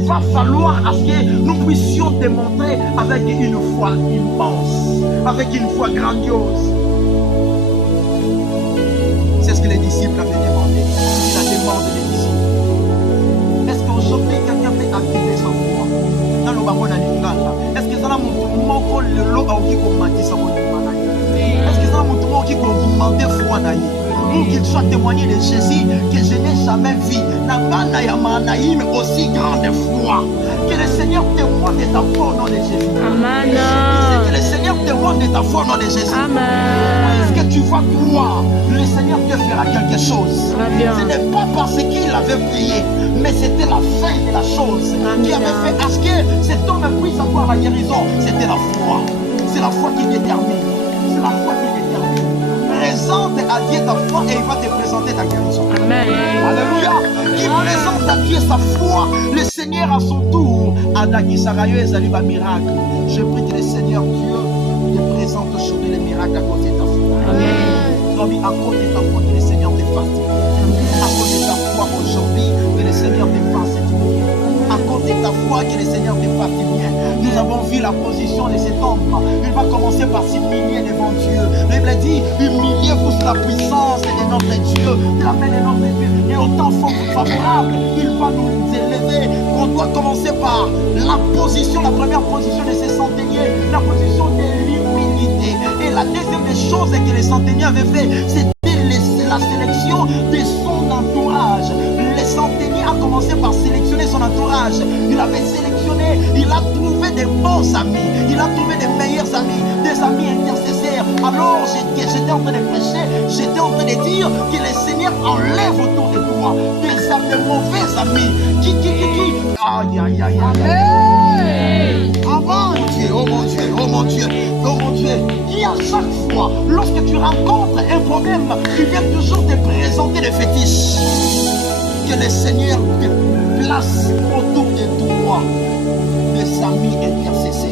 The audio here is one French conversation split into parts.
il va falloir à ce que nous puissions démontrer avec une foi immense, avec une foi grandiose. C'est ce que les disciples avaient demandé. C'est la demande des disciples. Est-ce qu'aujourd'hui quelqu'un peut activer sa foi dans le baron d'Alingala? Est-ce que ça a mon le lot qui commence sa foi? Est-ce que ça a mon qui commence foi naïe? Pour qu'il soit témoigné de Jésus que je n'ai jamais vu. Mais aussi grande foi. Que le Seigneur témoigne de ta foi au nom de Jésus. Amen. Que le Seigneur témoigne de ta foi au nom de Jésus. Amen. Est-ce que tu vas croire? Le Seigneur te fera quelque chose. Amen. Ce n'est pas parce qu'il avait prié, mais c'était la fin de la chose qui avait fait à ce que cet homme puisse avoir la guérison. C'était la foi. C'est la foi qui détermine. C'est la foi qui détermine. Présente à Dieu ta foi et il va te présenter ta guérison. Amen. Alléluia. Qui présente à Dieu sa foi, le Seigneur à son tour a daki sarayo ezali ba miracle. Je prie que le Seigneur Dieu te présente aujourd'hui les miracles à cause de ta foi. Amen. À cause de ta foi que le Seigneur te fasse. À cause de ta foi aujourd'hui que le Seigneur te fasse du bien. À cause de ta foi que le Seigneur te fasse du bien. Nous avons vu la position de cet homme. Il va commencer par s'humilier devant Dieu. La Bible dit, humiliez-vous sous la puissance de notre Dieu, de la main de notre Dieu. Et au temps favorable, il va nous élever. On doit commencer par la position, la première position de ces centeniers, la position de l'humilité. Et la deuxième des choses que les centeniers avaient fait, c'était la sélection de son entourage. Les centeniers a commencé par sélectionner son entourage. Il avait sélectionné, il a trouvé des bons amis, il a trouvé des meilleurs amis, des amis intercesseurs. Alors j'étais en train de prêcher, j'étais en train de dire que le Seigneur enlève autour de toi des mauvais amis. Qui aïe aïe aïe aïe. Oh mon Dieu, oh mon Dieu, oh mon Dieu, oh mon Dieu. Qui à chaque fois, lorsque tu rencontres un problème, tu viens toujours te présenter des fétiches. Que le Seigneur te place autour de toi des amis intercesseurs.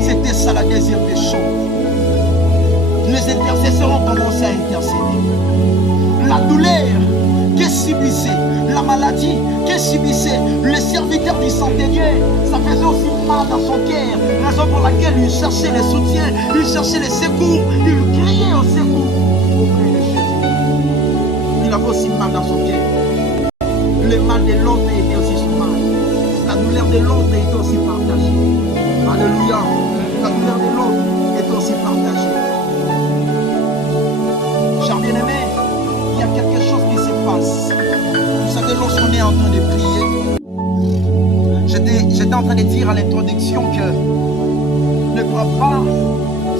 C'était ça la deuxième des choses. Les intercesseurs ont commencé à intercéder. La douleur que subissait, la maladie que subissait le serviteur du centenier, ça faisait aussi mal dans son cœur. Raison pour laquelle il cherchait le soutien, il cherchait le secours, il criait au secours auprès de Jésus. Il avait aussi mal dans son cœur. Le mal de l'autre était aussi son mal. La douleur de l'autre était aussi partagée. Alléluia. La douleur de l'autre était aussi partagée. Chers bien-aimés, il y a quelque chose qui se passe. Vous savez, lorsqu'on est en train de prier, j'étais en train de dire à l'introduction que ne prends pas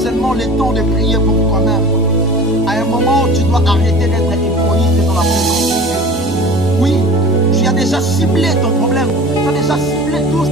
seulement le temps de prier pour toi-même. À un moment, tu dois arrêter d'être égoïste dans la présence de Dieu. Oui, tu as déjà ciblé ton problème, tu as déjà ciblé tout